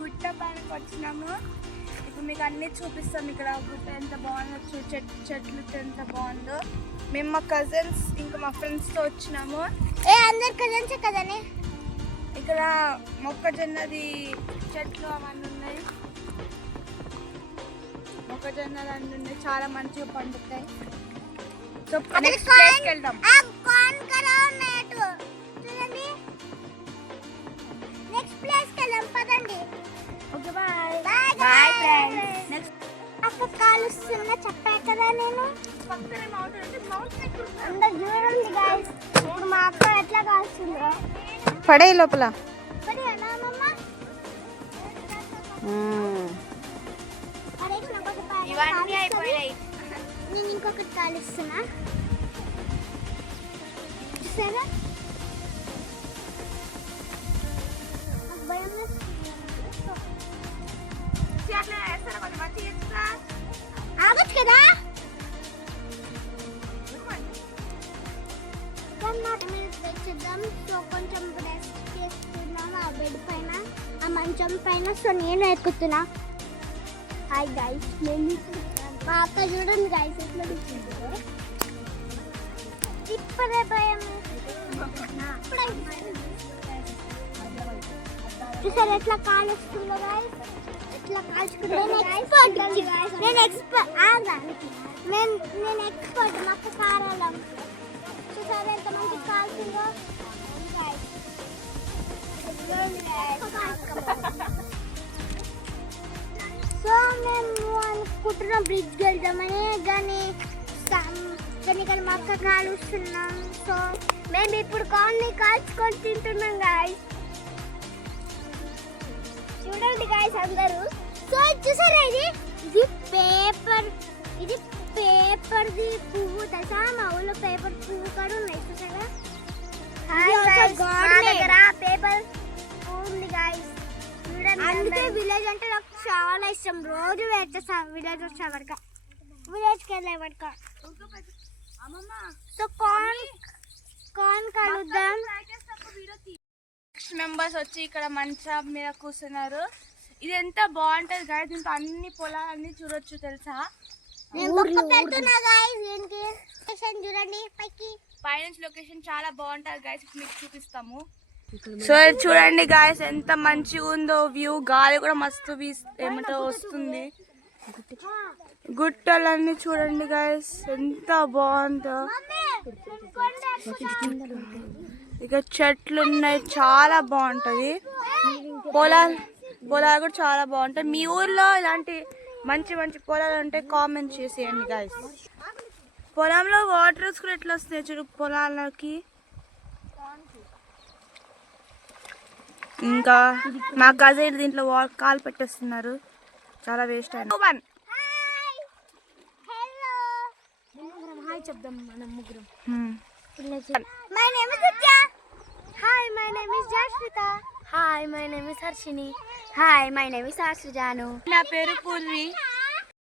గుట్ట పైనకి వచ్చినాము. ఇప్పుడు మీకు అన్నీ చూపిస్తాం. ఇక్కడ గుట్ట ఎంత బాగుందో, చెట్లు ఎంత బాగుందో. మేము మా కజిన్స్ ఇంకా మా ఫ్రెండ్స్తో వచ్చినాము. అందరు కజిన్స్ కదనే. ఇక్కడ మొక్కజొన్నది చెట్లు అవన్నీ ఉన్నాయి. మొక్కజొన్నలు అన్నీ ఉన్నాయి, చాలా మంచిగా పండుతాయి. సో నెక్స్ట్ ప్లేస్కి వెళ్దాం. నెక్స్ట్ ప్లేస్కి వెళ్దాం పదండి. Okay bye bye friends. Next అక్క కాలుస్తున్నా చెప్పా కదా నేను. పక్కనే మౌంటైన్ అందరు చూడండి గైస్, ఇప్పుడు మా అక్క ఎట్లా కాలుస్తుందో. పడే లోపల ఇవన్నీ అయిపోయాయి. నేను ఇంకొకటి కాలుస్తున్నా చూసారా. ఆగచ్చు కదా. తెచ్చేద్దాం. సో కొంచెం రెస్ట్ చేస్తున్నాము ఆ బెడ్ పైన, ఆ మంచం పైన. సో నేను ఎక్కుతున్నా. హాయ్ గైస్, నేను మా అక్క చూడండి గైస్ ఎట్లా కూర్చుంటుందో. ఇప్పుడే భయం చూసారు ఎట్లా కాలుస్తుందో గైస్, ఎట్లా కాల్చుకుందో. నేను ఎక్స్పర్ట్ మా అక్క కారాలం. చూసారు ఎంత మంచి కాల్చిందో. సో మేము అనుకుంటున్నాం బ్రిడ్జ్కి వెళ్దామని, కానీ ఇక్కడ మా అక్క కాలుస్తున్నాం. సో మేము ఇప్పుడు కార్న్ని కాల్చుకొని తింటున్నాం గాయస్. చూడండి గాయస్ అందరూ. సో చూసారా, ఇది పేపర్ది పువ్వు తెలుసా. మా ఊళ్ళో పేపర్ పువ్వు కూడా ఉన్నాయి చూసారా. పేపర్ ఉంది గాయస్. అందుకే విలేజ్ అంటే నాకు చాలా ఇష్టం. రోజు వేస్తాం విలేజ్ వచ్చే వరకు, విలేజ్కి వెళ్ళే వరకు. సో కార్న్ కలుద్దాం. నెక్స్ట్ మెంబర్స్ వచ్చి ఇక్కడ మంచం మీద కూర్చున్నారు. ఇది ఎంత బాగుంటది గాయస్. దీంతో అన్ని పొలాలన్నీ చూడొచ్చు తెలుసా. చూడండి పైనుంచి లొకేషన్ చాలా బాగుంటది గాయస్. మీకు చూపిస్తాము. సో చూడండి గాయస్ ఎంత మంచిగా ఉందో వ్యూ. గాలి కూడా మస్తు ఏమంటో వస్తుంది. గుట్టలన్నీ చూడండి గాయస్ ఎంత బాగుందో. ఇక చెట్లు ఉన్నాయి, చాలా బాగుంటది. పొలాలు కూడా చాలా బాగుంటాయి. మీ ఊర్లో ఇలాంటి మంచి మంచి పొలాలు ఉంటే కామెంట్ చేసేయండి గాయస్. పొలంలో వాటర్ కూడా ఎట్లా వస్తాయి చూడు పొలాలకి. ఇంకా మా కజిన్ దీంట్లో కాలు పెట్టేస్తున్నారు, చాలా వేస్ట్ అయింది. చెప్దాం మనం ముగ్గురం. My name is Satya. Hi my name is Jaswitha. Hi my name is Harshini. Hi my name is ఆశ్రజాను. నా పేరు పూర్వి.